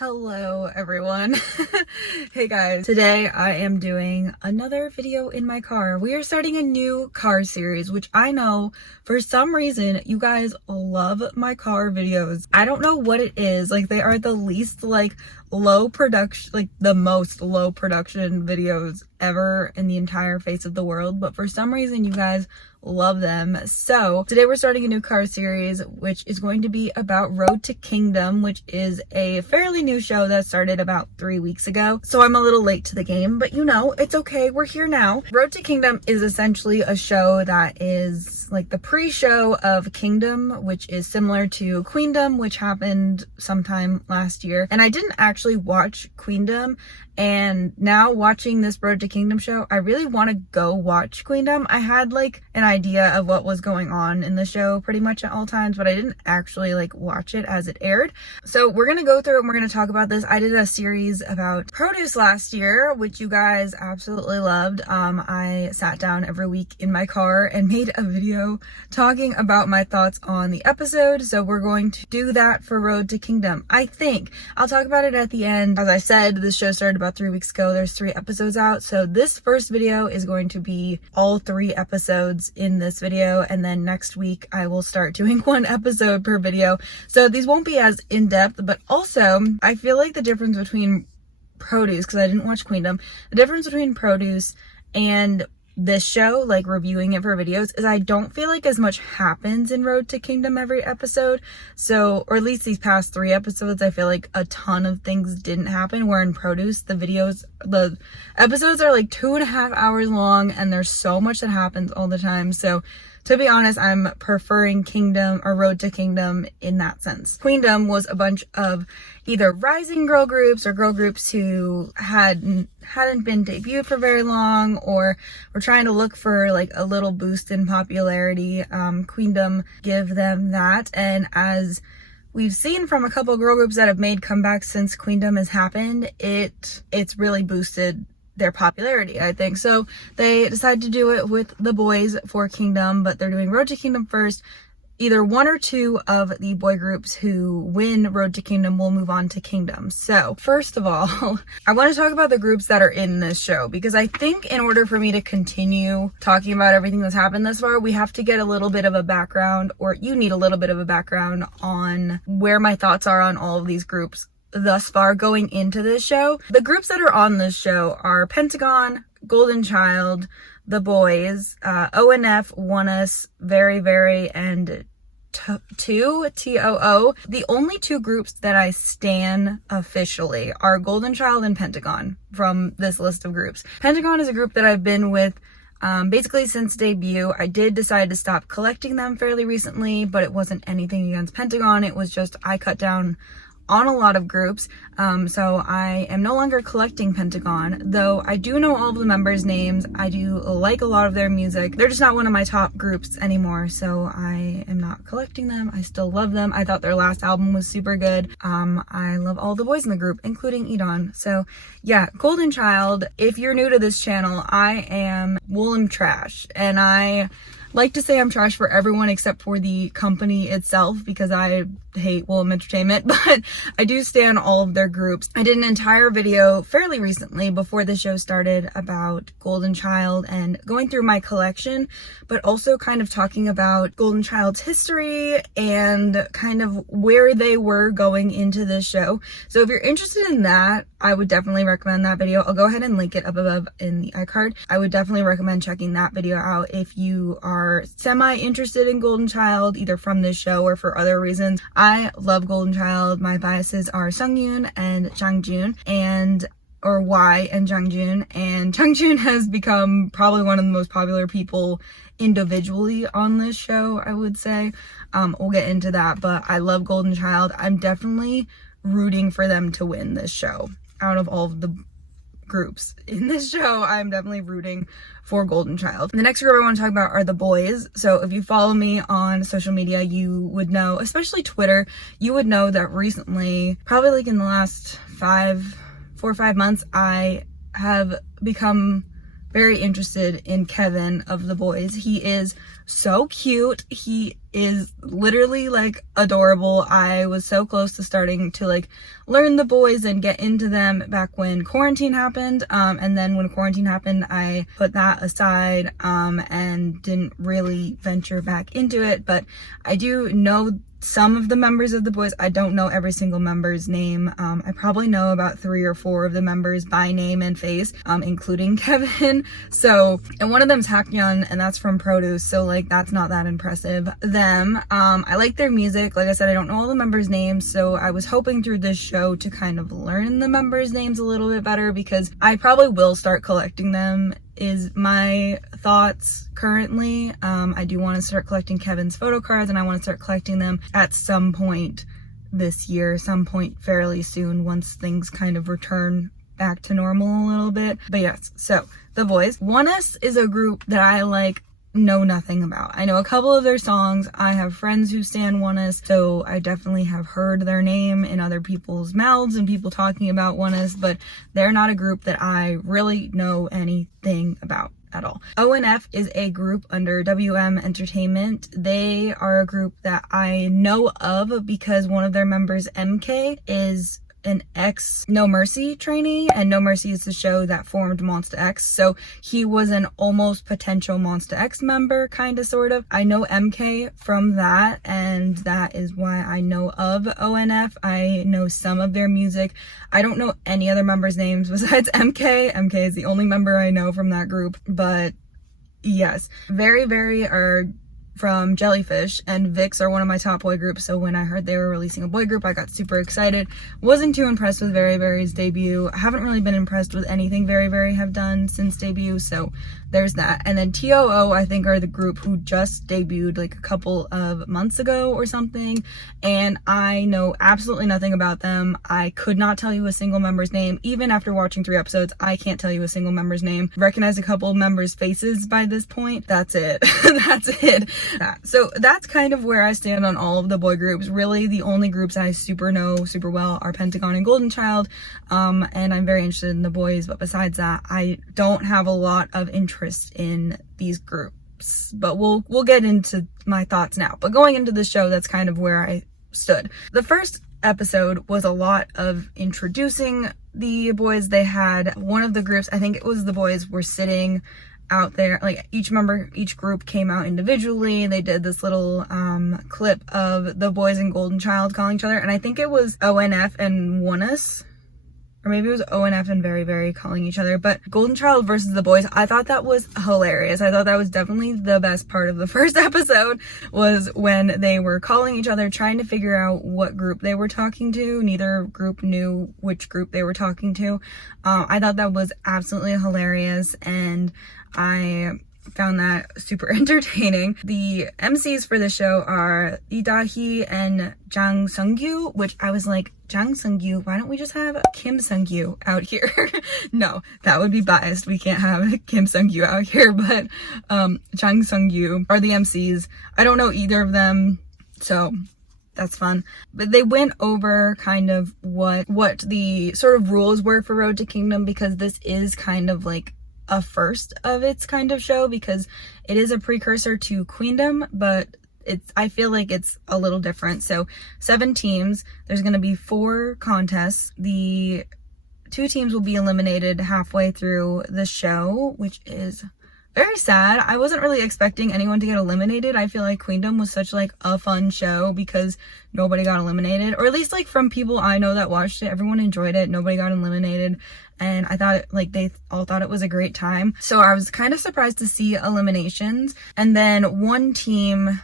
Hello everyone. Hey guys, today I am doing another video in my car. We are starting a new car series, which I know for some reason you guys love my car videos. I don't know what it is. Like, they are the least low production, like the most low production videos ever in the entire face of the world, but for some reason you guys love them. So today we're starting a new car series, which is going to be about Road to Kingdom, which is a fairly new show that started about 3 weeks ago. So I'm a little late to the game, but you know, it's okay. We're here now. Road to Kingdom is essentially a show that is like the pre-show of Kingdom, which is similar to Queendom, which happened sometime last year. And I didn't actually watch Queendom, and now watching this Road to Kingdom show, I really want to go watch Queendom. I had like an idea of what was going on in the show pretty much at all times, but I didn't actually like watch it as it aired. So we're gonna go through and we're gonna talk about this. I did a series about produce last year, which you guys absolutely loved. I sat down every week in my car and made a video talking about my thoughts on the episode. So we're going to do that for Road to Kingdom. I think I'll talk about it at the end. As I said, this show started about 3 weeks ago. There's 3 episodes out. So this first video is going to be all 3 episodes in this video. And then next week I will start doing 1 episode per video. So these won't be as in-depth, but also I feel like the difference between produce, because I didn't watch Queendom, the difference between produce and this show, like reviewing it for videos, is I don't feel like as much happens in Road to Kingdom every episode. So, or at least these past 3 episodes, I feel like a ton of things didn't happen, where in produce, the episodes are like 2.5 hours long and there's so much that happens all the time. So to be honest, I'm preferring Kingdom or Road to Kingdom in that sense. Queendom was a bunch of either rising girl groups or girl groups who hadn't been debuted for very long, or were trying to look for like a little boost in popularity. Queendom give them that, and as we've seen from a couple girl groups that have made comebacks since Queendom has happened, it's really boosted their popularity, I think. So they decided to do it with the boys for Kingdom, but they're doing Road to Kingdom first. Either 1 or 2 of the boy groups who win Road to Kingdom will move on to Kingdom. So first of all, I want to talk about the groups that are in this show, because I think in order for me to continue talking about everything that's happened this far, we have to get a little bit of a background, or you need a little bit of a background on where my thoughts are on all of these groups thus far going into this show. The groups that are on this show are Pentagon, Golden Child, The Boys, ONF, ONEUS, Very Very, and TOO. The only 2 groups that I stan officially are Golden Child and Pentagon from this list of groups. Pentagon is a group that I've been with basically since debut. I did decide to stop collecting them fairly recently, but it wasn't anything against Pentagon. It was just I cut down on a lot of groups, so I am no longer collecting Pentagon, though I do know all of the members' names. I do like a lot of their music. They're just not one of my top groups anymore, so I am not collecting them. I still love them. I thought their last album was super good. I love all the boys in the group, including Edon. So yeah, Golden Child, if you're new to this channel, I am Wool'em trash, and I like to say I'm trash for everyone except for the company itself, because I hate Wool'em Entertainment, but I do stan all of their groups. I did an entire video fairly recently before the show started about Golden Child and going through my collection, but also kind of talking about Golden Child's history and kind of where they were going into this show. So if you're interested in that, I would definitely recommend that video. I'll go ahead and link it up above in the iCard. I would definitely recommend checking that video out if you are semi-interested in Golden Child, either from this show or for other reasons. I love Golden Child. My biases are Sungyoon and Changjun, or Y and Changjun, and Changjun has become probably one of the most popular people individually on this show, I would say. We'll get into that, but I love Golden Child. I'm definitely rooting for them to win this show. Out of all of the groups in this show, I'm definitely rooting for Golden Child. The next group I want to talk about are the boys. So if you follow me on social media, you would know, especially Twitter, you would know that recently, probably like in the last 4 or 5 months, I have become very interested in Kevin of the boys. He is so cute. He is literally like adorable. I was so close to starting to like learn the boys and get into them back when quarantine happened. And then when quarantine happened, I put that aside and didn't really venture back into it. But I do know some of the members of the boys. I don't know every single member's name. I probably know about 3 or 4 of the members by name and face, including Kevin. So, and one of them's Hakyeon, and that's from Produce. So like, that's not that impressive. I like their music. Like I said, I don't know all the members' names. So I was hoping through this show to kind of learn the members' names a little bit better, because I probably will start collecting them is my thoughts currently. I do want to start collecting Kevin's photo cards, and I want to start collecting them at some point this year, some point fairly soon, once things kind of return back to normal a little bit. But yes, so the boys. ONEUS is a group that I like know nothing about. I know a couple of their songs. I have friends who stan ONEUS, so I definitely have heard their name in other people's mouths and people talking about ONEUS, but they're not a group that I really know anything about at all. ONF is a group under WM Entertainment. They are a group that I know of because one of their members, MK, is an ex No Mercy trainee, and No Mercy is the show that formed Monsta X, so he was an almost potential Monsta X member, kind of, sort of. I know MK from that, and that is why I know of ONF. I know some of their music. I don't know any other members' names besides MK. MK is the only member I know from that group, but yes, very are from Jellyfish, and VIX are one of my top boy groups, so when I heard they were releasing a boy group, I got super excited. Wasn't too impressed with Very Very's debut. I haven't really been impressed with anything Very Very have done since debut, so there's that. And then TOO, I think, are the group who just debuted like a couple of months ago or something, and I know absolutely nothing about them. I could not tell you a single member's name. Even after watching 3 episodes, I can't tell you a single member's name. Recognize a couple members' faces by this point. That's it. That's it. So that's kind of where I stand on all of the boy groups. Really, the only groups I know super well are Pentagon and Golden Child, and I'm very interested in the boys, but besides that, I don't have a lot of interest in these groups. But we'll get into my thoughts now. But going into the show, that's kind of where I stood. The first episode was a lot of introducing the boys. They had one of the groups, I think it was the boys, were sitting out there, like each group came out individually. They did this little clip of the boys and Golden Child calling each other, and I think it was ONF and ONEUS, or maybe it was ONF and Very Very calling each other, but Golden Child versus the boys, I thought that was hilarious. I thought that was definitely the best part of the first episode, was when they were calling each other, trying to figure out what group they were talking to. Neither group knew which group they were talking to. I thought that was absolutely hilarious, and I found that super entertaining. The MCs for the show are Lee Da-hee and Jang Sung-gyu, which I was like, Jang Sung-gyu, why don't we just have Kim Sung-gyu out here? No, that would be biased. We can't have Kim Sung-gyu out here, but Jang Sung-gyu are the MCs. I don't know either of them, so that's fun. But they went over kind of what the sort of rules were for Road to Kingdom, because this is kind of like a first of its kind of show, because it is a precursor to Queendom, but I feel like it's a little different. So 7 teams, there's going to be 4 contests. The 2 teams will be eliminated halfway through the show, which is very sad. I wasn't really expecting anyone to get eliminated. I feel like Queendom was such like a fun show because nobody got eliminated, or at least like from people I know that watched it, everyone enjoyed it. Nobody got eliminated, and I thought like they all thought it was a great time. So I was kind of surprised to see eliminations. And then 1 team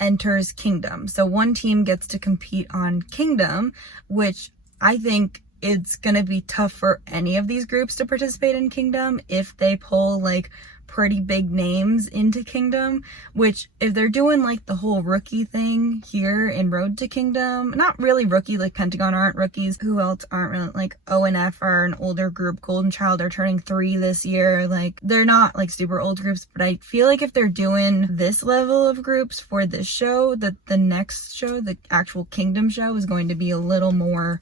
enters Kingdom. So 1 team gets to compete on Kingdom, which I think it's gonna be tough for any of these groups to participate in Kingdom if they pull like pretty big names into Kingdom, which if they're doing like the whole rookie thing here in Road to Kingdom, not really rookie, like Pentagon aren't rookies, who else aren't really, like ONF are an older group, Golden Child are turning 3 this year, like they're not like super old groups, but I feel like if they're doing this level of groups for this show, that the next show, the actual Kingdom show, is going to be a little more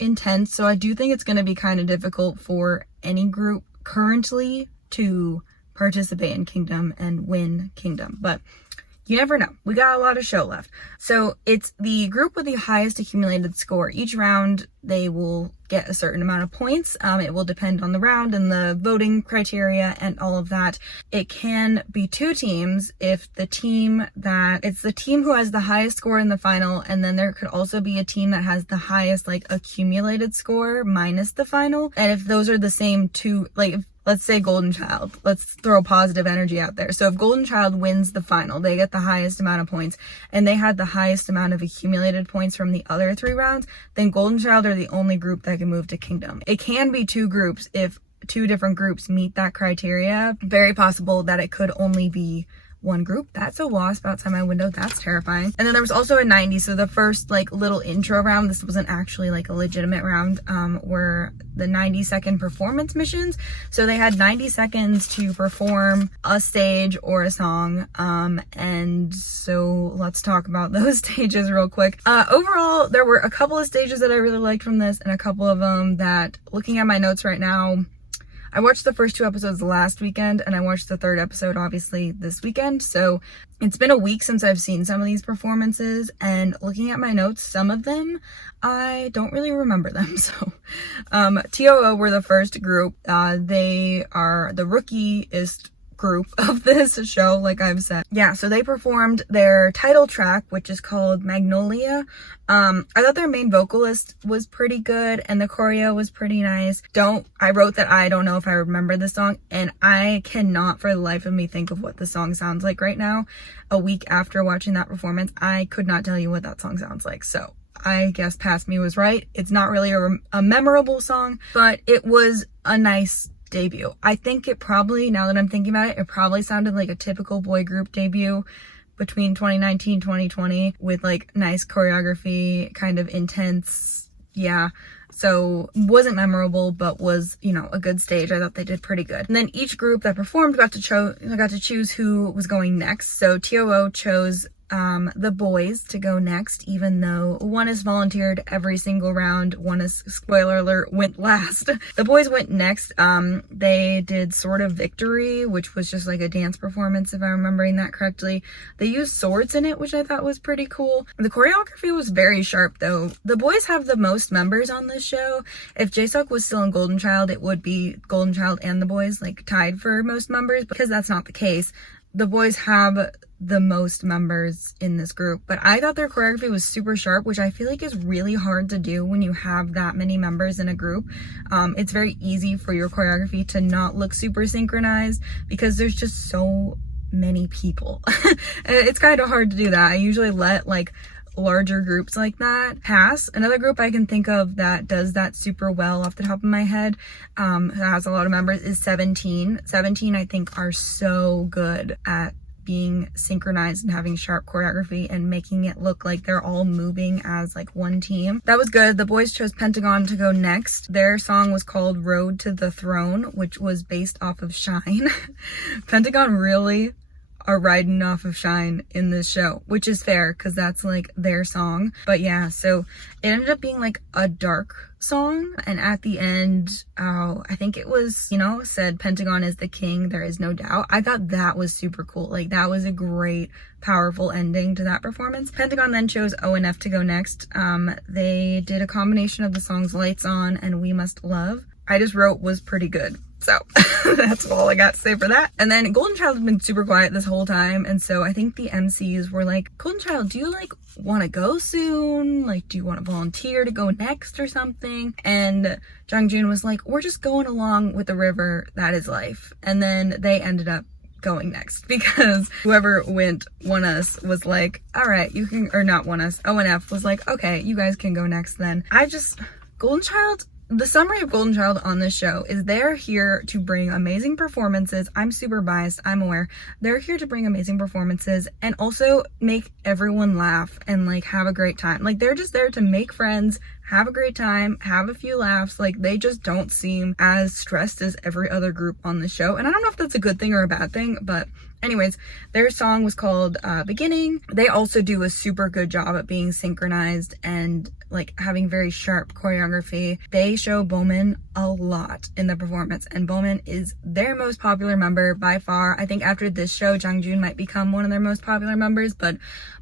intense. So I do think it's going to be kind of difficult for any group currently to participate in Kingdom and win Kingdom, but you never know. We got a lot of show left. So it's the group with the highest accumulated score. Each round, they will get a certain amount of points. It will depend on the round and the voting criteria and all of that. It can be two teams if it's the team who has the highest score in the final, and then there could also be a team that has the highest like accumulated score minus the final. And if those are the same two, like let's say Golden Child, let's throw positive energy out there. So if Golden Child wins the final, they get the highest amount of points, and they had the highest amount of accumulated points from the other 3 rounds, then Golden Child are the only group that can move to Kingdom. It can be 2 groups if 2 different groups meet that criteria. Very possible that it could only be 1 group. That's a wasp outside my window. That's terrifying. And then there was also a 90. So the first like little intro round, this wasn't actually like a legitimate round, were the 90-second performance missions. So they had 90 seconds to perform a stage or a song. And so let's talk about those stages real quick. Overall, there were a couple of stages that I really liked from this, and a couple of them that, looking at my notes right now, I watched the first 2 episodes last weekend, and I watched the 3rd episode obviously this weekend. So it's been a week since I've seen some of these performances, and looking at my notes, some of them, I don't really remember them. So TOO were the first group. They are the rookie-ist group of this show, like I've said. Yeah, so they performed their title track, which is called Magnolia. I thought their main vocalist was pretty good, and the choreo was pretty nice. I wrote that I don't know if I remember the song, and I cannot for the life of me think of what the song sounds like right now. A week after watching that performance, I could not tell you what that song sounds like. So I guess Past Me was right. It's not really a memorable song, but it was a nice debut. I think it probably, now that I'm thinking about it, it probably sounded like a typical boy group debut between 2019 2020 with like nice choreography, kind of intense. Yeah, so wasn't memorable, but was, you know, a good stage. I thought they did pretty good. And then each group that performed got to choose who was going next. So TOO chose the boys to go next, even though one has volunteered every single round. One is, spoiler alert, went last. The boys went next. They did Sword of Victory, which was just like a dance performance, if I'm remembering that correctly. They used swords in it, which I thought was pretty cool. The choreography was very sharp though. The boys have the most members on this show. If Jae-suk was still in Golden Child, it would be Golden Child and the boys like tied for most members, because that's not the case. The boys have the most members in this group, but I thought their choreography was super sharp, which I feel like is really hard to do when you have that many members in a group. It's very easy for your choreography to not look super synchronized because there's just so many people. It's kind of hard to do that. I usually let like larger groups like that pass. Another group I can think of that does that super well off the top of my head, that has a lot of members, is 17. 17 I think are so good at being synchronized and having sharp choreography and making it look like they're all moving as like one team. That was good. The boys chose Pentagon to go next. Their song was called Road to the Throne, which was based off of Shine. Pentagon really are riding off of Shine in this show, which is fair because that's like their song. But yeah, so it ended up being like a dark song, and at the end, I think it was, you know, said Pentagon is the king, there is no doubt. I thought that was super cool. Like that was a great, powerful ending to that performance. Pentagon then chose ONF to go next. They did a combination of the songs Lights On and We Must Love. I just wrote was pretty good. So that's all I got to say for that. And then Golden Child has been super quiet this whole time. And so I think the MCs were like, Golden Child, do you like want to go soon? Like, do you want to volunteer to go next or something? And Jung-jun was like, we're just going along with the river. That is life. And then they ended up going next because whoever won us was like, all right, you can, or not won us, ONF was like, okay, you guys can go next then. Golden Child, the summary of Golden Child on this show is they're here to bring amazing performances. I'm super biased, I'm aware. They're here to bring amazing performances and also make everyone laugh and like have a great time. Like they're just there to make friends, have a great time, have a few laughs. Like they just don't seem as stressed as every other group on the show. And I don't know if that's a good thing or a bad thing, but anyways, their song was called Beginning. They also do a super good job at being synchronized and like having very sharp choreography. They show Bowman a lot in the performance, and Bowman is their most popular member by far. I think after this show, Jungjoon might become one of their most popular members, but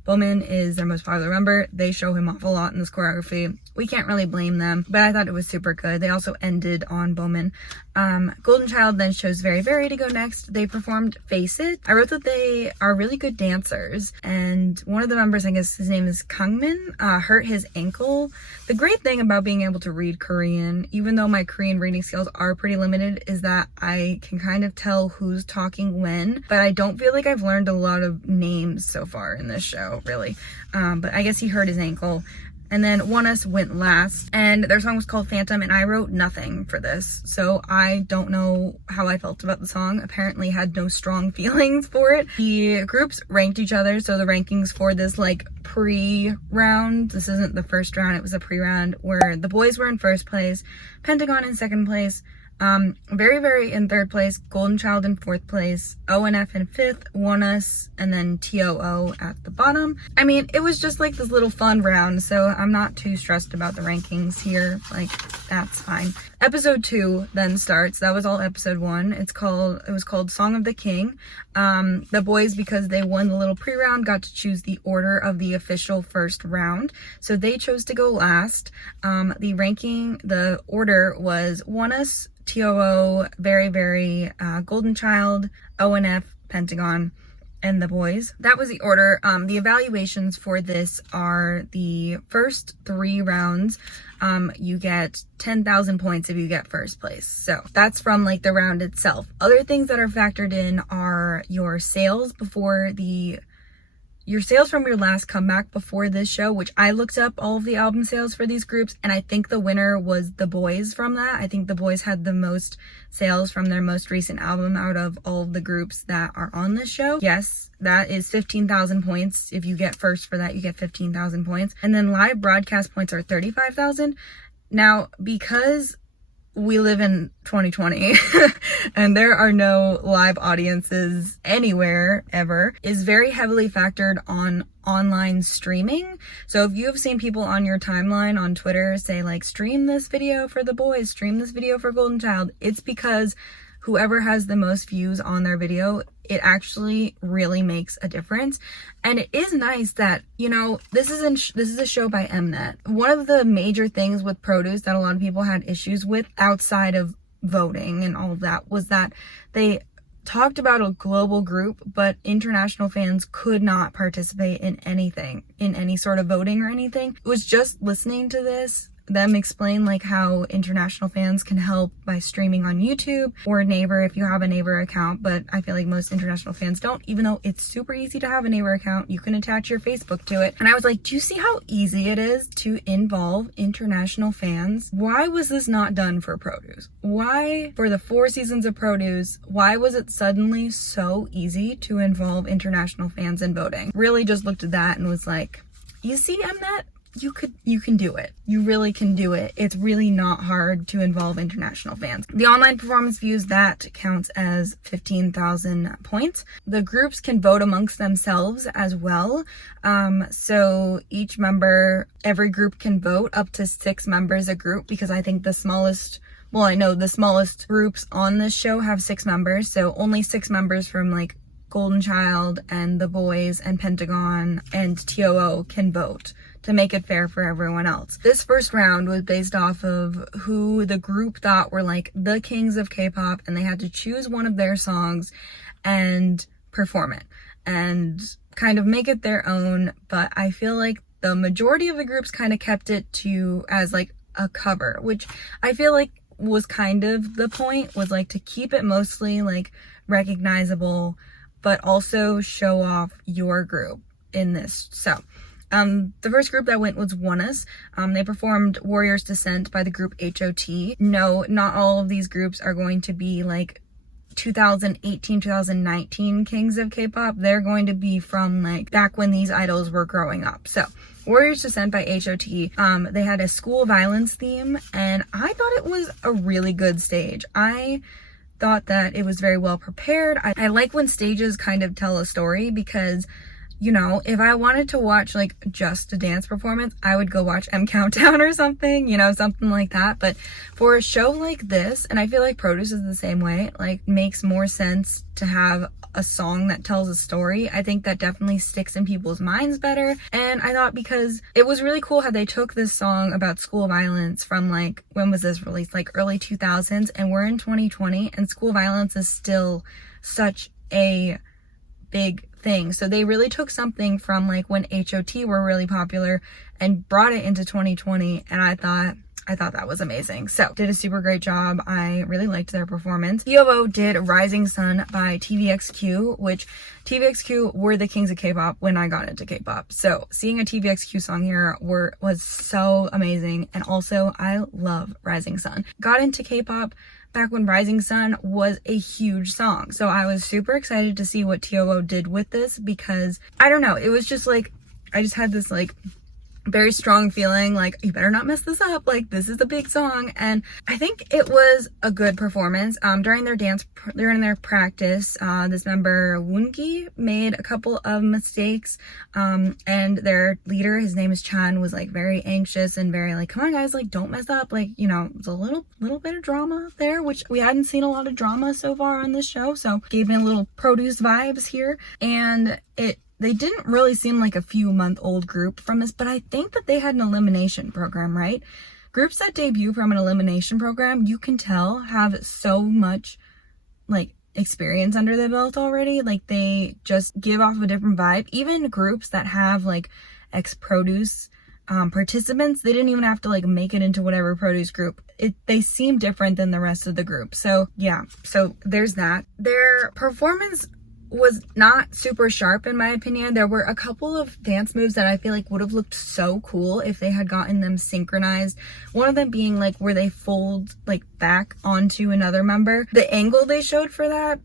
Bowman is their most popular member. They show him off a lot in this choreography. We can't really blame them, but I thought it was super good. They also ended on Bowman. Golden Child then chose Very Very to go next. They performed Face It. I wrote that they are really good dancers, and one of the members, I guess his name is Kangmin, hurt his ankle. The great thing about being able to read Korean, even though my Korean reading skills are pretty limited, is that I can kind of tell who's talking when, but I don't feel like I've learned a lot of names so far in this show, really. But I guess he hurt his ankle. And then ONEUS went last, and their song was called Phantom, and I wrote nothing for this, so I don't know how I felt about the song. Apparently had no strong feelings for it. The groups ranked each other, so the rankings for this like pre-round, this isn't the first round, it was a pre-round, where the boys were in first place, Pentagon in second place, Very Very in third place, Golden Child in fourth place, ONF in fifth, ONEUS, and then TOO at the bottom. I mean, it was just like this little fun round, so I'm not too stressed about the rankings here. Like, that's fine. Episode 2 then starts. That was all episode 1. It was called Song of the King. The boys, because they won the little pre-round, got to choose the order of the official first round. So they chose to go last. The order was ONEUS, TOO, Very Very, Golden Child, ONF, Pentagon, and the boys. That was the order. The evaluations for this are the first 3 rounds. You get 10,000 points if you get first place. So that's from like the round itself. Other things that are factored in are your sales from your last comeback before this show, which I looked up all of the album sales for these groups, and I think the winner was the boys from that. I think the boys had the most sales from their most recent album out of all of the groups that are on this show. Yes, that is 15,000 points. If you get first for that, you get 15,000 points. And then live broadcast points are 35,000. Now, because we live in 2020 and there are no live audiences anywhere ever, is very heavily factored on online streaming. So if you have seen people on your timeline on Twitter say like, stream this video for the boys, stream this video for Golden Child, it's because whoever has the most views on their video, it actually really makes a difference. And it is nice that, you know, this is a show by Mnet. One of the major things with Produce that a lot of people had issues with outside of voting and all of that was that they talked about a global group, but international fans could not participate in anything, in any sort of voting or anything. It was just listening to them explain like how international fans can help by streaming on YouTube or Naver if you have a Naver account, but I feel like most international fans don't, even though it's super easy to have a Naver account. You can attach your Facebook to it. And I was like, do you see how easy it is to involve international fans? Why was this not done for Produce? Why, for the 4 seasons of Produce, why was it suddenly so easy to involve international fans in voting? Really just looked at that and was like, you see, Mnet? You can do it. You really can do it. It's really not hard to involve international fans. The online performance views, that counts as 15,000 points. The groups can vote amongst themselves as well. So every group can vote up to 6 members a group, because I think the smallest groups on this show have 6 members. So only 6 members from like Golden Child and the boys and Pentagon and TOO can vote to make it fair for everyone else. This first round was based off of who the group thought were like the kings of K-pop, and they had to choose one of their songs and perform it and kind of make it their own. But I feel like the majority of the groups kind of kept it as like a cover, which I feel like was kind of the point, was like to keep it mostly like recognizable, but also show off your group in this. So the first group that went was ONEUS. They performed Warrior's Descent by the group HOT. No, not all of these groups are going to be like 2018, 2019 kings of K-pop. They're going to be from like back when these idols were growing up. So Warrior's Descent by HOT, they had a school violence theme, and I thought it was a really good stage. I thought that it was very well prepared. I like when stages kind of tell a story, because you know, if I wanted to watch like just a dance performance, I would go watch M Countdown or something, you know, something like that. But for a show like this, and I feel like Produce is the same way, like makes more sense to have a song that tells a story. I think that definitely sticks in people's minds better. And I thought because it was really cool how they took this song about school violence from like, when was this released? Like early 2000s, and we're in 2020 and school violence is still such a big thing. So they really took something from like when HOT were really popular and brought it into 2020, and I thought that was amazing. So did a super great job. I really liked their performance. Kihno did Rising Sun by TVXQ, which TVXQ were the kings of K-pop when I got into K-pop. So seeing a TVXQ song here was so amazing. And also I love Rising Sun. Got into K-pop back when Rising Sun was a huge song. So I was super excited to see what Kihno did with this, because I don't know, it was just like, I just had this like very strong feeling like, you better not mess this up, like this is a big song. And I think it was a good performance. During their practice, this member Woongi made a couple of mistakes, and their leader, his name is Chan, was like very anxious and very like, come on guys, like don't mess up, like, you know, it's a little bit of drama there, which we hadn't seen a lot of drama so far on this show, so gave me a little Produce vibes here. And they didn't really seem like a few-month-old group from this, but I think that they had an elimination program, right? Groups that debut from an elimination program, you can tell, have so much, like, experience under their belt already. Like, they just give off a different vibe. Even groups that have, like, ex-Produce participants, they didn't even have to, like, make it into whatever Produce group. They seem different than the rest of the group. So, yeah. So, there's that. Their performance was not super sharp in my opinion. There were a couple of dance moves that I feel like would have looked so cool if they had gotten them synchronized. One of them being like where they fold like back onto another member. The angle they showed for that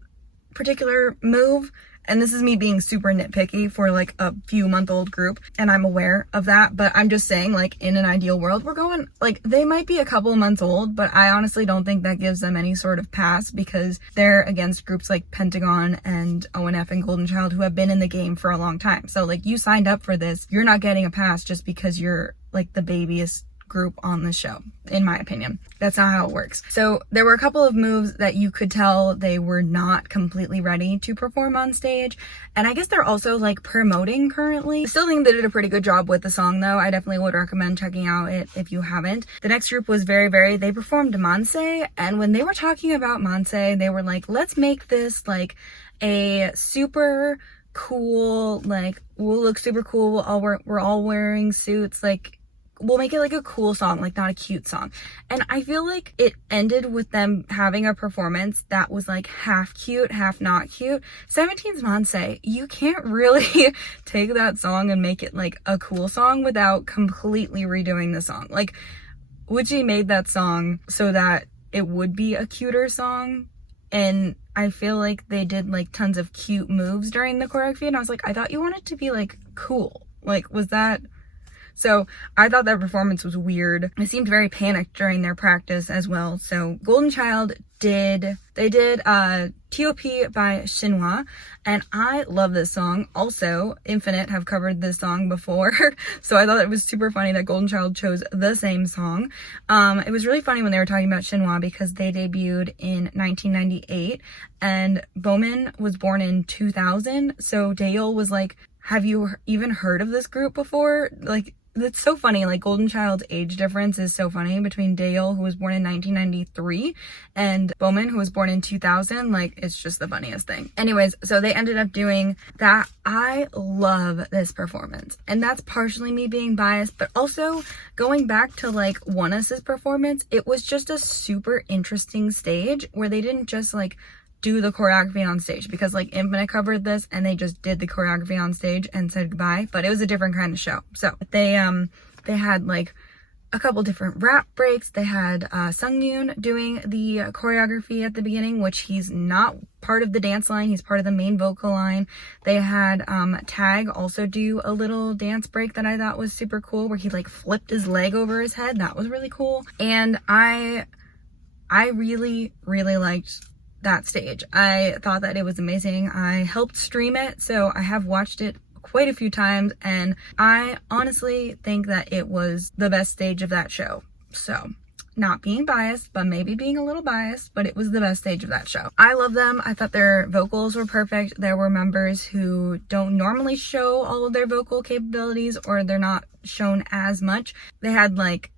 particular move, and this is me being super nitpicky for like a few-month-old group, and I'm aware of that, but I'm just saying, like, in an ideal world, we're going, like, they might be a couple of months old, but I honestly don't think that gives them any sort of pass, because they're against groups like Pentagon and ONF and Golden Child, who have been in the game for a long time. So, like, you signed up for this, you're not getting a pass just because you're, like, the babiest group on the show, in my opinion. That's not how it works. So there were a couple of moves that you could tell they were not completely ready to perform on stage, and I guess they're also like promoting currently. I still think they did a pretty good job with the song though. I definitely would recommend checking out it if you haven't. The next group was they performed Monsta, and when they were talking about Monsta, they were like, let's make this like a super cool, like, we'll look super cool, we're all wearing suits, like, we'll make it like a cool song, like not a cute song. And I feel like it ended with them having a performance that was like half cute, half not cute. 17's Monsta, you can't really take that song and make it like a cool song without completely redoing the song. Like, Wooji made that song so that it would be a cuter song, and I feel like they did like tons of cute moves during the choreography, and I was like, I thought you wanted to be like cool. Like, was that... So I thought that performance was weird. They seemed very panicked during their practice as well. So Golden Child did TOP by Shinhwa, and I love this song. Also, Infinite have covered this song before, so I thought it was super funny that Golden Child chose the same song. It was really funny when they were talking about Shinhwa because they debuted in 1998, and Bowman was born in 2000, so Daeyeol was like, have you even heard of this group before? Like, it's so funny, like Golden Child's age difference is so funny between Daeyeol, who was born in 1993, and Bowman, who was born in 2000. Like, it's just the funniest thing. Anyways, so they ended up doing that. I love this performance, and that's partially me being biased, but also going back to like ONEUS's performance, it was just a super interesting stage where they didn't just like do the choreography on stage, because like Infinite covered this and they just did the choreography on stage and said goodbye, but it was a different kind of show. So they had like a couple different rap breaks. They had Sungyoon doing the choreography at the beginning, which he's not part of the dance line, he's part of the main vocal line. They had Tag also do a little dance break that I thought was super cool, where he like flipped his leg over his head. That was really cool. And I really liked that stage. I thought that it was amazing. I helped stream it, so I have watched it quite a few times, and I honestly think that it was the best stage of that show. So, not being biased, but maybe being a little biased, but it was the best stage of that show. I love them. I thought their vocals were perfect. There were members who don't normally show all of their vocal capabilities, or they're not shown as much. They had like,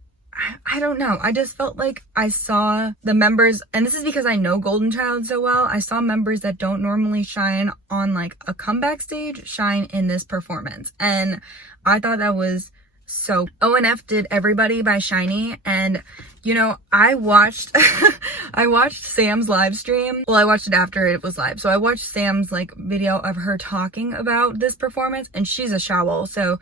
I don't know. I just felt like I saw the members, and this is because I know Golden Child so well, I saw members that don't normally shine on like a comeback stage shine in this performance. And I thought that was so. ONF did Everybody by SHINee, and you know, I watched I watched Sam's live stream. Well, I watched it after it was live. So I watched Sam's like video of her talking about this performance, and she's a Shawl. So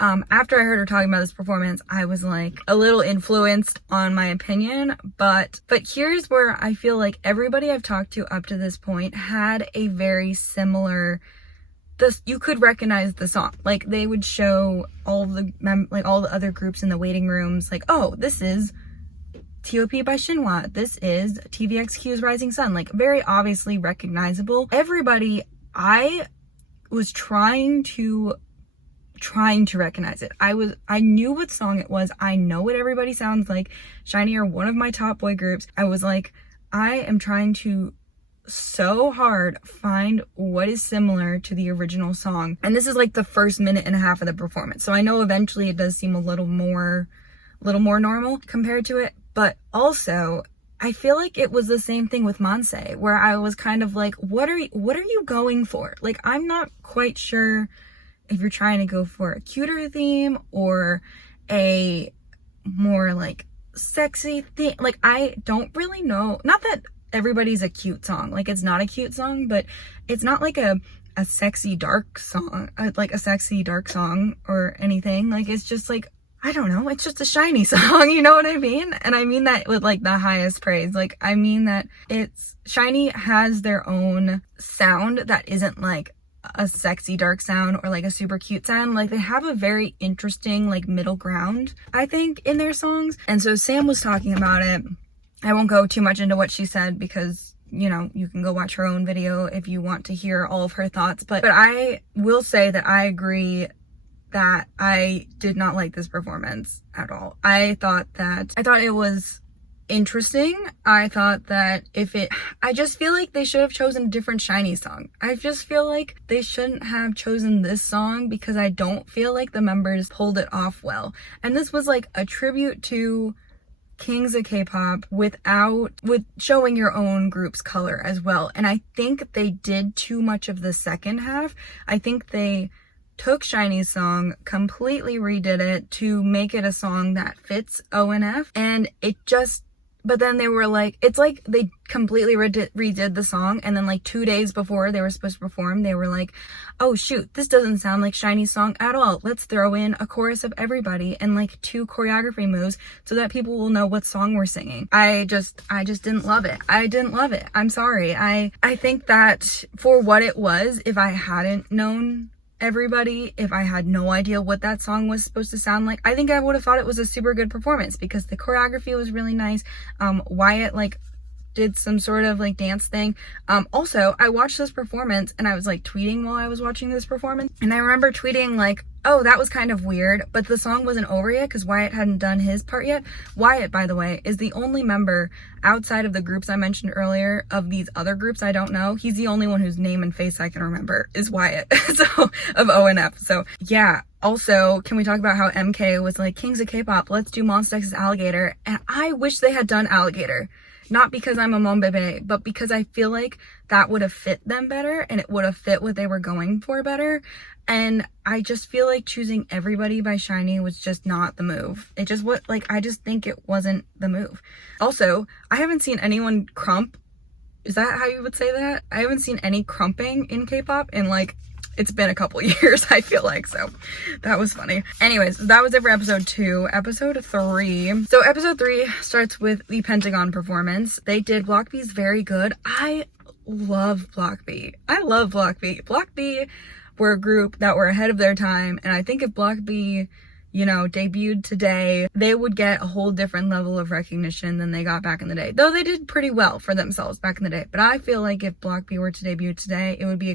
after I heard her talking about this performance, I was like a little influenced on my opinion, but here's where I feel like everybody I've talked to up to this point had a very similar, you could recognize the song. Like they would show all the all the other groups in the waiting rooms, like, oh, this is TOP by Shinhwa, this is TVXQ's Rising Sun, like very obviously recognizable. Everybody, I was trying to recognize it. I knew what song it was. I know what everybody sounds like. SHINee are one of my top boy groups. I was like, I am trying to so hard find what is similar to the original song. And this is like the first minute and a half of the performance. So I know eventually it does seem a little more normal compared to it. But also, I feel like it was the same thing with Monsta, where I was kind of like, what are you going for? Like, I'm not quite sure if you're trying to go for a cuter theme or a more like sexy theme. Like, I don't really know. Not that Everybody's a cute song. Like, it's not a cute song, but it's not like a sexy dark song, like a sexy dark song or anything. Like, it's just like, I don't know, it's just a SHINee song, you know what I mean? And I mean that with like the highest praise. Like, I mean that SHINee has their own sound that isn't like a sexy dark sound or like a super cute sound. Like, they have a very interesting like middle ground, I think, in their songs. And so Sam was talking about it. I won't go too much into what she said because, you know, you can go watch her own video if you want to hear all of her thoughts. But I will say that I agree that I did not like this performance at all. I thought it was interesting. I thought that I just feel like they should have chosen a different SHINee song. I just feel like they shouldn't have chosen this song because I don't feel like the members pulled it off well. And this was like a tribute to Kings of K-pop with showing your own group's color as well. And I think they did too much of the second half. I think they took SHINee's song, completely redid it to make it a song that fits ONF, and but then they were like, it's like they completely redid the song, and then like 2 days before they were supposed to perform, they were like, oh shoot, this doesn't sound like SHINee's song at all. Let's throw in a chorus of Everybody and like 2 choreography moves so that people will know what song we're singing. I just didn't love it. I didn't love it. I'm sorry. I think that for what it was, if I hadn't known Everybody, if I had no idea what that song was supposed to sound like, I think I would have thought it was a super good performance because the choreography was really nice. Wyatt like did some sort of like dance thing. Also, I watched this performance and I was like tweeting while I was watching this performance, and I remember tweeting like, oh, that was kind of weird, but the song wasn't over yet because Wyatt hadn't done his part yet. Wyatt, by the way, is the only member outside of the groups I mentioned earlier of these other groups I don't know. He's the only one whose name and face I can remember is Wyatt, so of ONF. So yeah. Also, can we talk about how MK was like, Kings of K-pop, let's do Monsta X's Alligator, and I wish they had done Alligator. Not because I'm a mom bebe, but because I feel like that would have fit them better and it would have fit what they were going for better. And I just feel like choosing Everybody by SHINee was just not the move. I just think it wasn't the move. Also, I haven't seen anyone crump. Is that how you would say that? I haven't seen any crumping in K-pop in like, it's been a couple years, I feel like, so that was funny. Anyways, that was it for episode 2. Episode 3. So episode 3 starts with the Pentagon performance. They did Block B's very good. I love Block B. I love Block B. Block B were a group that were ahead of their time, and I think if Block B, you know, debuted today, they would get a whole different level of recognition than they got back in the day. Though they did pretty well for themselves back in the day. But I feel like if Block B were to debut today, it would be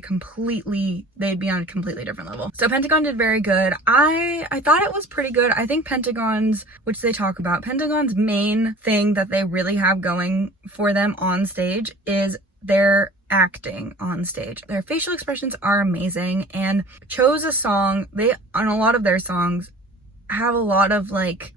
they'd be on a completely different level. So Pentagon did very good. I thought it was pretty good. I think Pentagon's, which they talk about, Pentagon's main thing that they really have going for them on stage is their acting on stage. Their facial expressions are amazing, and chose a song, on a lot of their songs have a lot of, like,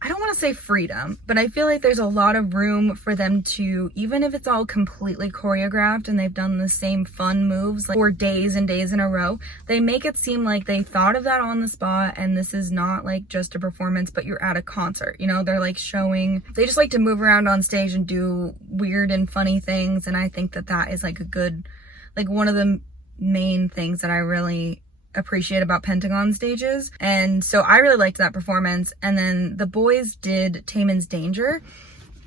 I don't want to say freedom, but I feel like there's a lot of room for them to, even if it's all completely choreographed and they've done the same fun moves like for days and days in a row, they make it seem like they thought of that on the spot and this is not like just a performance, but you're at a concert, you know? They're like they just like to move around on stage and do weird and funny things, and I think that is like one of the main things that I really appreciate about Pentagon stages. And so I really liked that performance. And then the boys did Taemin's Danger,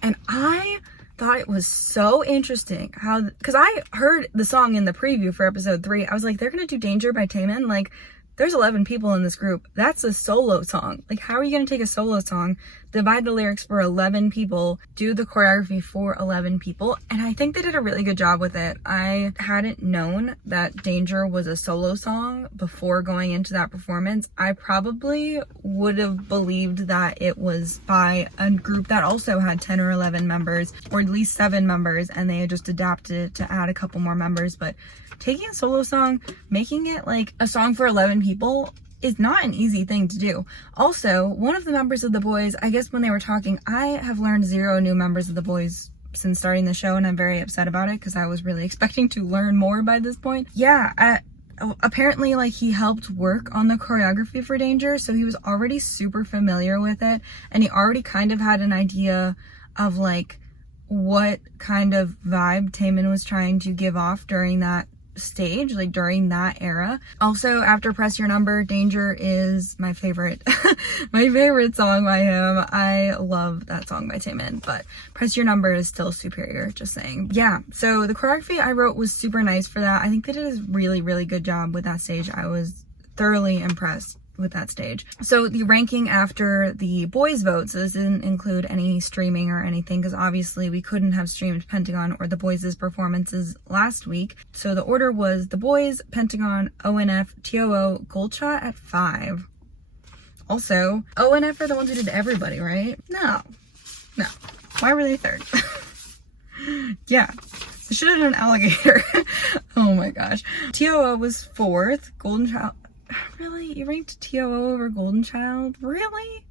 and I thought it was so interesting because I heard the song in the preview for episode 3. I was like, they're gonna do Danger by Taemin? Like, there's 11 people in this group. That's a solo song. Like, how are you gonna take a solo song, divide the lyrics for 11 people, do the choreography for 11 people? And I think they did a really good job with it. I hadn't known that Danger was a solo song before going into that performance. I probably would have believed that it was by a group that also had 10 or 11 members, or at least 7 members, and they had just adapted it to add a couple more members. But taking a solo song, making it like a song for 11 people is not an easy thing to do. Also, one of the members of the boys, I guess when they were talking, I have learned 0 new members of the boys since starting the show, and I'm very upset about it because I was really expecting to learn more by this point. Yeah, apparently like he helped work on the choreography for Danger, so he was already super familiar with it, and he already kind of had an idea of like what kind of vibe Taemin was trying to give off during that stage, like during that era. Also, after Press Your Number, Danger is my favorite my favorite song by him. I love that song by Taemin, but Press Your Number is still superior, just saying. Yeah, so the choreography I wrote was super nice for that. I think they did a really, really good job with that stage. I was thoroughly impressed with that stage. So the ranking after the boys vote, so this didn't include any streaming or anything because obviously we couldn't have streamed Pentagon or the boys' performances last week. So the order was the boys, Pentagon, ONF, TOO, Goldshot at 5. Also, ONF are the ones who did everybody, right? No. Why were they 3rd? Yeah. I should have done Alligator. Oh my gosh. TOO was 4th. Golden Child. Really? You ranked TOO over Golden Child? Really?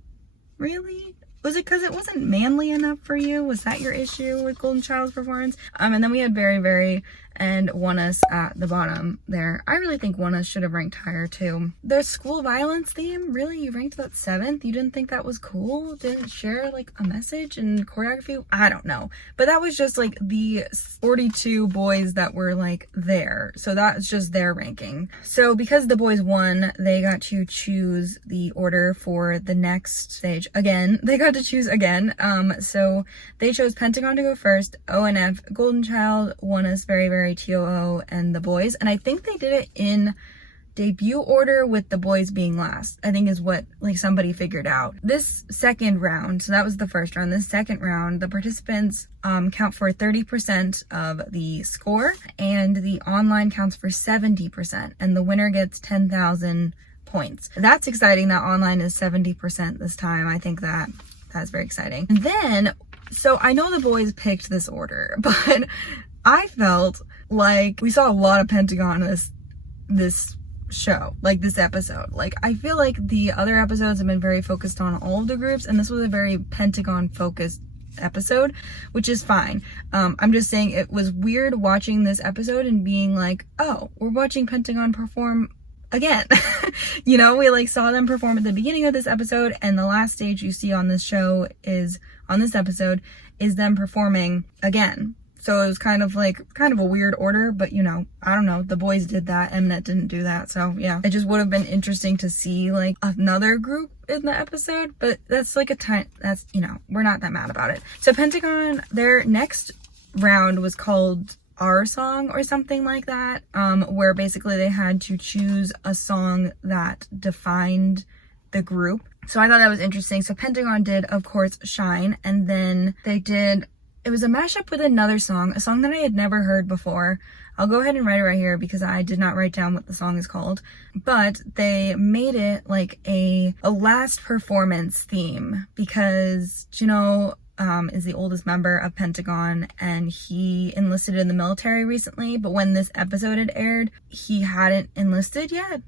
Was it because it wasn't manly enough for you? Was that your issue with Golden Child's performance? And then we had Very Very and One Us at the bottom there. I really think One Us should have ranked higher too. The school violence theme, really? You ranked that 7th? You didn't think that was cool? Didn't share like a message and choreography? I don't know. But that was just like the 42 boys that were like there. So that's just their ranking. So because the boys won, they got to choose the order for the next stage. Again, they got to choose again. So they chose Pentagon to go first, ONF, Golden Child, One Us, Very Very, TOO, and the boys. And I think they did it in debut order with the boys being last, I think is what like somebody figured out. This second round, so that was the first round, this second round, the participants count for 30% of the score, and the online counts for 70%, and the winner gets 10,000 points. That's exciting that online is 70% this time. I think that's very exciting. And then, so I know the boys picked this order, but I felt like we saw a lot of Pentagon in this show, like this episode. Like, I feel like the other episodes have been very focused on all of the groups, and this was a very Pentagon focused episode, which is fine. I'm just saying it was weird watching this episode and being like, oh, we're watching Pentagon perform again. You know, we like saw them perform at the beginning of this episode, and the last stage you see on this episode is them performing again. So it was kind of a weird order, but you know, I don't know, the boys did that, Mnet didn't do that. So yeah, it just would have been interesting to see like another group in the episode, but that's like you know, we're not that mad about it. So Pentagon, their next round was called our song or something like that, where basically they had to choose a song that defined the group. So I thought that was interesting. So Pentagon did, of course, Shine, and then they did, it was a mashup with another song, a song that I had never heard before. I'll go ahead and write it right here because I did not write down what the song is called, but they made it like a last performance theme because Kihno is the oldest member of Pentagon, and he enlisted in the military recently, but when this episode had aired, he hadn't enlisted yet,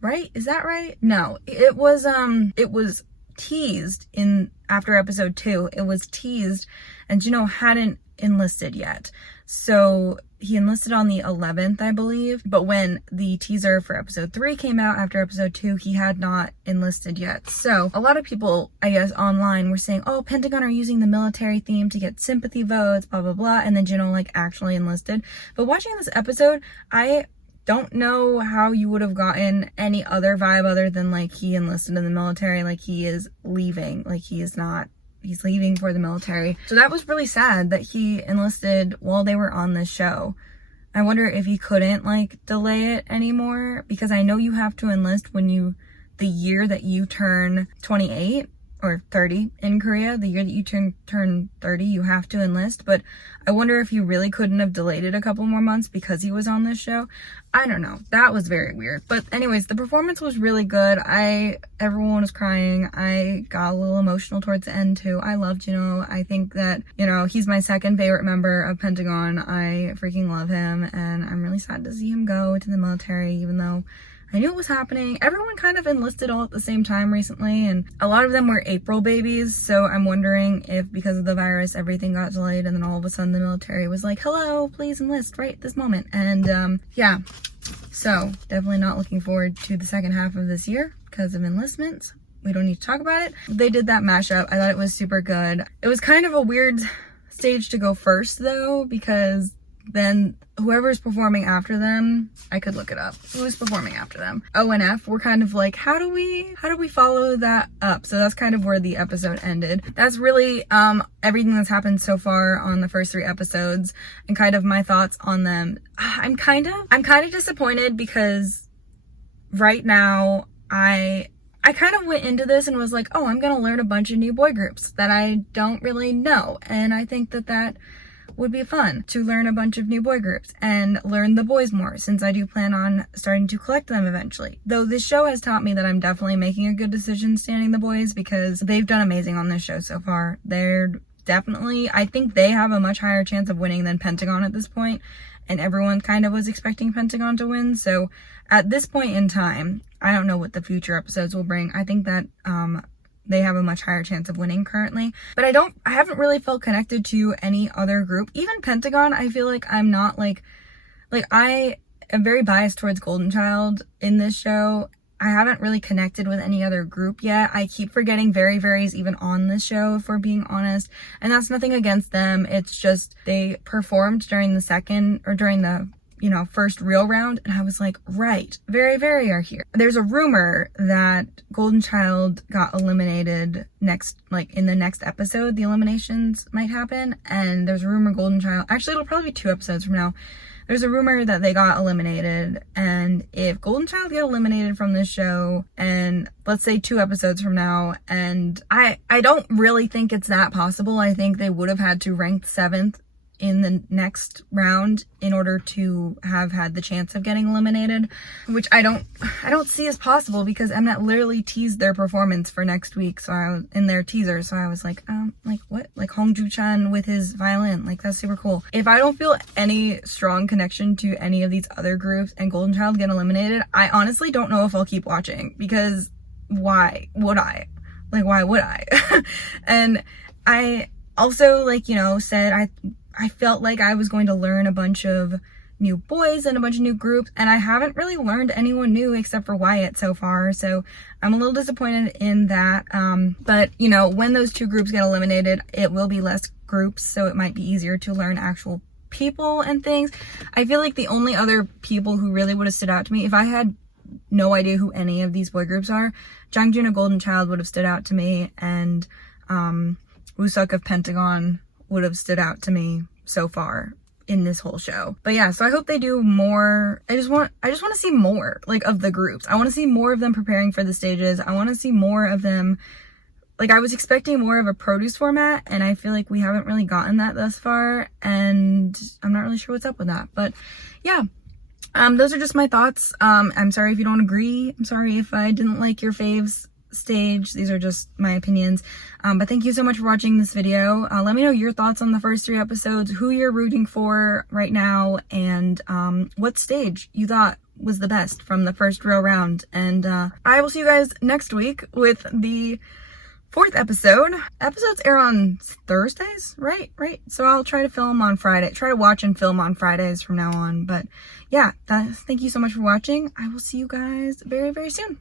right? Is that right? No, it was teased in after episode 2. It was teased, and Kihno hadn't enlisted yet. So he enlisted on the 11th, I believe, but when the teaser for episode 3 came out after episode 2, he had not enlisted yet. So a lot of people, I guess, online were saying, oh, Pentagon are using the military theme to get sympathy votes, blah, blah, blah, and then Kihno like actually enlisted. But watching this episode, I don't know how you would have gotten any other vibe other than like he enlisted in the military, like he is leaving, like he's leaving for the military. So that was really sad that he enlisted while they were on this show. I wonder if he couldn't like delay it anymore, because I know you have to enlist when the year that you turn 28 or 30 in Korea, the year that you turn 30, you have to enlist. But I wonder if you really couldn't have delayed it a couple more months because he was on this show. I don't know. That was very weird. But anyways, the performance was really good. Everyone was crying. I got a little emotional towards the end too. I loved, I think that, he's my second favorite member of Pentagon. I freaking love him, and I'm really sad to see him go to the military, even though I knew it was happening. Everyone kind of enlisted all at the same time recently, and a lot of them were April babies, so I'm wondering if because of the virus everything got delayed, and then all of a sudden the military was like, hello, please enlist right this moment. And yeah, so definitely not looking forward to the second half of this year because of enlistments. We don't need to talk about it. They did that mashup. I thought it was super good. It was kind of a weird stage to go first though, because then whoever's performing after them, I could look it up. Who's performing after them? O and F were kind of like, how do we follow that up? So that's kind of where the episode ended. That's really everything that's happened so far on the first 3 episodes and kind of my thoughts on them. I'm kind of disappointed because right now I kind of went into this and was like, oh, I'm gonna learn a bunch of new boy groups that I don't really know, and I think that would be fun to learn a bunch of new boy groups and learn the boys more, since I do plan on starting to collect them eventually. Though this show has taught me that I'm definitely making a good decision standing the boys, because they've done amazing on this show so far. They're definitely, I think they have a much higher chance of winning than Pentagon at this point, and everyone kind of was expecting Pentagon to win. So at this point in time, I don't know what the future episodes will bring. I think that they have a much higher chance of winning currently, but I haven't really felt connected to any other group. Even Pentagon, I feel like I'm not like I am very biased towards Golden Child in this show. I haven't really connected with any other group yet. I keep forgetting Very Very's even on this show, if we're being honest, and that's nothing against them. It's just they performed during the first real round, and I was like, right, Very Very are here. There's a rumor that Golden Child got eliminated in the next episode. The eliminations might happen, and there's a rumor Golden Child, actually it'll probably be 2 episodes from now, there's a rumor that they got eliminated, and if Golden Child get eliminated from this show, and let's say 2 episodes from now, and I don't really think it's that possible. I think they would have had to rank 7th in the next round in order to have had the chance of getting eliminated, which I don't see as possible, because Mnet literally teased their performance for next week, so I was in their teaser, so I was like what, like Hongju-chan with his violin, like that's super cool. If I don't feel any strong connection to any of these other groups and Golden Child get eliminated, I honestly don't know if I'll keep watching, because why would I? And I also said I felt like I was going to learn a bunch of new boys and a bunch of new groups, and I haven't really learned anyone new except for Wyatt so far, so I'm a little disappointed in that. But when those 2 groups get eliminated, it will be less groups, so it might be easier to learn actual people and things. I feel like the only other people who really would have stood out to me, if I had no idea who any of these boy groups are, Jangjoon of Golden Child would have stood out to me, and Wooseok of Pentagon would have stood out to me so far in this whole show. But yeah, so I hope they do more. I just want to see more like of the groups. I want to see more of them preparing for the stages. I want to see more of them. Like, I was expecting more of a produce format, and I feel like we haven't really gotten that thus far, and I'm not really sure what's up with that. But yeah, those are just my thoughts. I'm sorry if you don't agree. I'm sorry if I didn't like your faves stage. These are just my opinions. But thank you so much for watching this video. Let me know your thoughts on the first 3 episodes, who you're rooting for right now, and what stage you thought was the best from the first real round. And I will see you guys next week with the 4th episode. Episodes air on Thursdays, right? So I'll try to film on Friday. Try to watch and film on Fridays from now on. But yeah, thank you so much for watching. I will see you guys very, very soon.